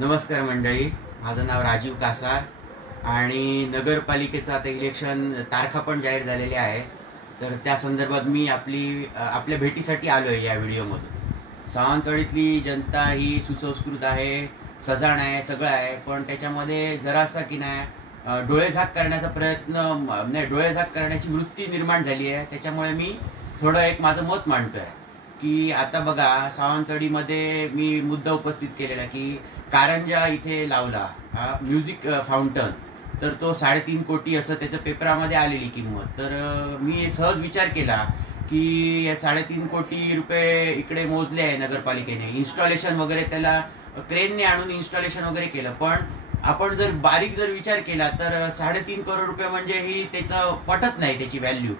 नमस्कार मंडळी, माझं नाव राजीव कासार आणि नगरपालिकेचं आता इलेक्शन तारखा पण जाहीर झालेल्या आहे. तर त्या संदर्भात मी आपल्या भेटीसाठी आलो आहे. या व्हिडिओमधून सावंतवाडीतली जनता ही सुसंस्कृत आहे, सजाण आहे, सगळं आहे, पण त्याच्यामध्ये जरासा की नाही डोळेझाक करण्याचा प्रयत्न नाही, डोळेझाक करण्याची वृत्ती निर्माण झाली आहे. त्याच्यामुळे मी थोडं एक माझं मत मांडतोय की आता बघा, सावंतवाडीमध्ये मी मुद्दा उपस्थित केलेला की कारंजा इथे लावला म्युझिक फाउंटन, तर तो 3.5 कोटी असं त्याच्या पेपरामध्ये आलेली किंमत. तर मी सहज विचार केला की 3.5 कोटी रुपये इकडे मोजले आहे नगरपालिकेने, इन्स्टॉलेशन वगैरे त्याला क्रेनने आणून इन्स्टॉलेशन वगैरे केलं. पण आपण जर बारीक जर विचार केला तर 3.5 करोड रुपये म्हणजे ही त्याचं पटत नाही, त्याची व्हॅल्यू.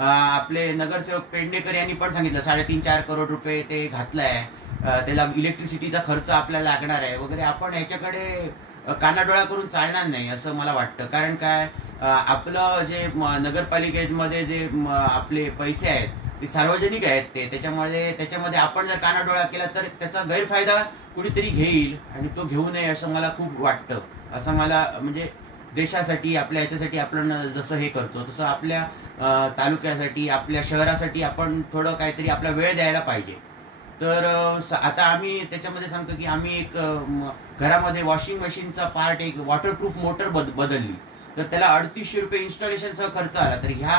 आपले नगरसेवक पेडणेकर यांनी पण सांगितलं 3.5-4 करोड रुपये ते घातलाय, त्याला इलेक्ट्रिसिटीचा खर्च आपल्याला लागणार आहे वगैरे. आपण याच्याकडे कानाडोळा करून चालणार नाही असं मला वाटतं. कारण काय, आपलं जे नगरपालिकेमध्ये जे आपले पैसे आहेत ते सार्वजनिक आहेत, त्याच्यामध्ये आपण जर कानाडोळा केला तर त्याचा गैरफायदा कुणीतरी घेईल आणि तो घेऊ नये असं मला खूप वाटतं. असं मला म्हणजे देशासाठी, आपल्या ह्याच्यासाठी आपण जसं हे करतो तसं आपल्या तालुक्यासाठी, आपल्या शहरासाठी आपण थोडं काहीतरी आपला वेळ द्यायला पाहिजे. तर आता आम्ही त्याच्यामध्ये सांगतो की आम्ही एक घरामध्ये वॉशिंग मशीनचा पार्ट, एक वॉटरप्रूफ मोटर बदलली, तर त्याला 3800 रुपये इन्स्टॉलेशनचा खर्च आला. तर ह्या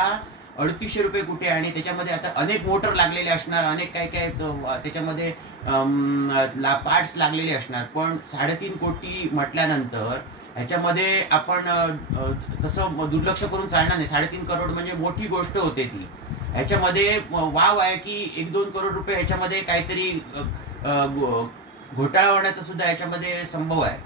3800 रुपये कुठे? आणि त्याच्यामध्ये आता अनेक मोटर लागलेले असणार, अनेक काय काय त्याच्यामध्ये पार्ट्स लागलेले असणार. पण 3.5 कोटी म्हटल्यानंतर ह्याच्यामध्ये आपण तसं दुर्लक्ष करून चालणार नाही. 3.5 करोड म्हणजे मोठी गोष्ट होते ती. ह्याच्यामध्ये वाव आहे की 1-2 करोड रुपये ह्याच्यामध्ये काहीतरी घोटाळा होण्याचा सुद्धा याच्यामध्ये संभव आहे.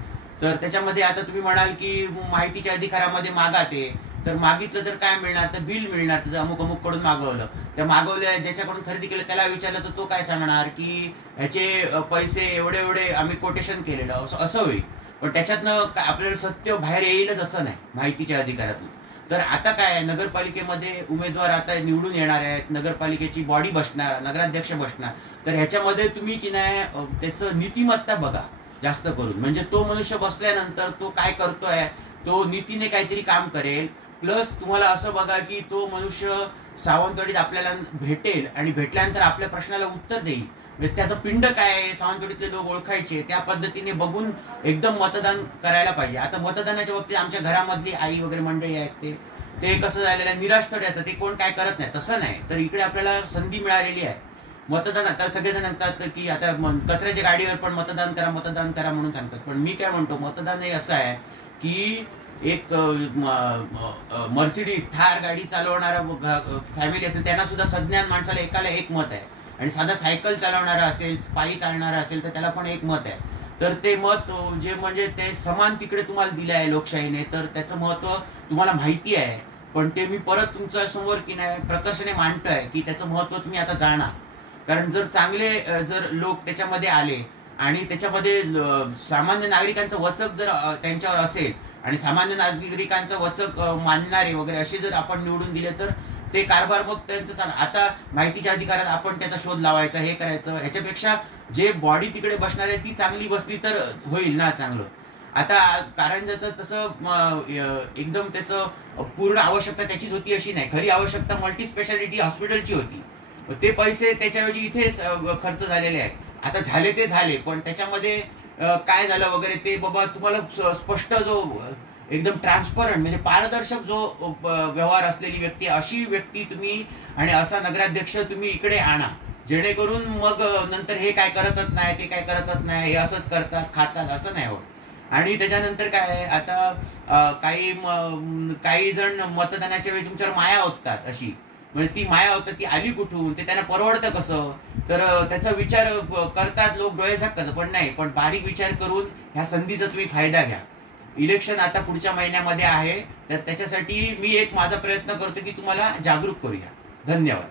तर त्याच्यामध्ये आता तुम्ही म्हणाल की माहितीच्या अधिकारामध्ये मागा ते, तर मागितलं तर काय मिळणार? तर बिल मिळणार. त्याचं अमुक कडून मागवलं, त्या मागवल्या ज्याच्याकडून खरेदी केलं त्याला विचारलं तर तो काय सांगणार की ह्याचे पैसे एवढे एवढे आम्ही कोटेशन केलेलं, असं होईल. पण त्याच्यातनं आपल्याला सत्य बाहेर येईलच असं नाही माहितीच्या अधिकारातून. तर आता काय, नगरपालिकेमध्ये उमेदवार आता निवडून येणार आहेत, नगरपालिकेची बॉडी बसणार, नगराध्यक्ष बसणार. तर ह्याच्यामध्ये तुम्ही की नाही त्याचं नीतिमत्ता बघा जास्त करून. म्हणजे तो मनुष्य बसल्यानंतर तो काय करतोय, तो नीतीने काहीतरी काम करेल. प्लस तुम्हाला असं बघा की तो मनुष्य सावंतवाडीत आपल्याला भेटेल आणि भेटल्यानंतर आपल्या प्रश्नाला उत्तर देईल. म्हणजे त्याचं पिंड काय आहे, सावंतवाडीतले लोक ओळखायचे, त्या पद्धतीने बघून एकदम मतदान करायला पाहिजे. आता मतदानाच्या बाबतीत आमच्या घरामधली आई वगैरे मंडळी आहेत, ते कसं झालेलं आहे, निराशतड्याचं, ते कोण काय करत नाही, तसं नाही. तर इकडे आपल्याला संधी मिळालेली आहे मतदान. आता सगळेजण म्हणतात की आता कचऱ्याच्या गाडीवर पण मतदान करा, मतदान करा म्हणून सांगतात. पण मी काय म्हणतो, मतदान हे असं आहे की एक मर्सिडीज थार गाडी चालवणारा फॅमिली असेल त्यांना सुद्धा सज्ञान माणसाला एकाला एक मत आहे, आणि साधा सायकल चालवणारा असेल, पायी चालणारा असेल तर त्याला पण एक मत आहे. तर ते मत जे म्हणजे ते समान तिकडे तुम्हाला दिलं आहे लोकशाहीने, तर त्याचं महत्व तुम्हाला माहिती आहे. पण ते मी परत तुमच्या समोर की नाही प्रकर्षाने मांडतोय की त्याचं महत्व तुम्ही आता जाणा. कारण जर चांगले जर लोक त्याच्यामध्ये आले आणि त्याच्यामध्ये सामान्य नागरिकांचं वचक जर त्यांच्यावर असेल आणि सामान्य नागरिकांचं वचक मानणारे वगैरे असे जर आपण निवडून दिले तर ते कारभार मग त्यांचं आता माहितीच्या अधिकारात आपण त्याचा शोध लावायचा, हे करायचं. ह्याच्यापेक्षा जे बॉडी तिकडे बसणार आहे ती चांगली बसली तर होईल ना चांगलं. आता कारंजाचं तसं एकदम त्याचं पूर्ण आवश्यकता त्याचीच होती अशी नाही. खरी आवश्यकता मल्टी स्पेशालिटी हॉस्पिटलची होती. ते पैसे त्याच्याऐवजी इथे खर्च झालेले आहेत. आता झाले ते झाले, पण त्याच्यामध्ये काय झालं वगैरे ते बाबा तुम्हाला स्पष्ट जो एकदम ट्रान्सपरंट म्हणजे पारदर्शक जो व्यवहार असलेली व्यक्ती, अशी व्यक्ती तुम्ही आणि असा नगराध्यक्ष तुम्ही इकडे आणा, जेणेकरून मग नंतर हे काय करतच नाही, ते काय करतच नाही, हे असंच करतात, खातात, असं नाही होत. आणि त्याच्यानंतर काय, आता काही जण मतदानाच्या वेळी तुमच्यावर माया होतात, अशी म्हणजे ती माया होतं ती आली कुठून, ते त्यांना परवडतं कसं, तर त्याचा विचार करतात लोक, डोळेझाक करतात. पण नाही, पण बारीक विचार करून ह्या संधीचा तुम्ही फायदा घ्या. इलेक्शन आता पुढच्या महिन्यामध्ये आहे, तर त्याच्यासाठी मी एक माझा प्रयत्न करतो की तुम्हाला जागरूक करूया. धन्यवाद.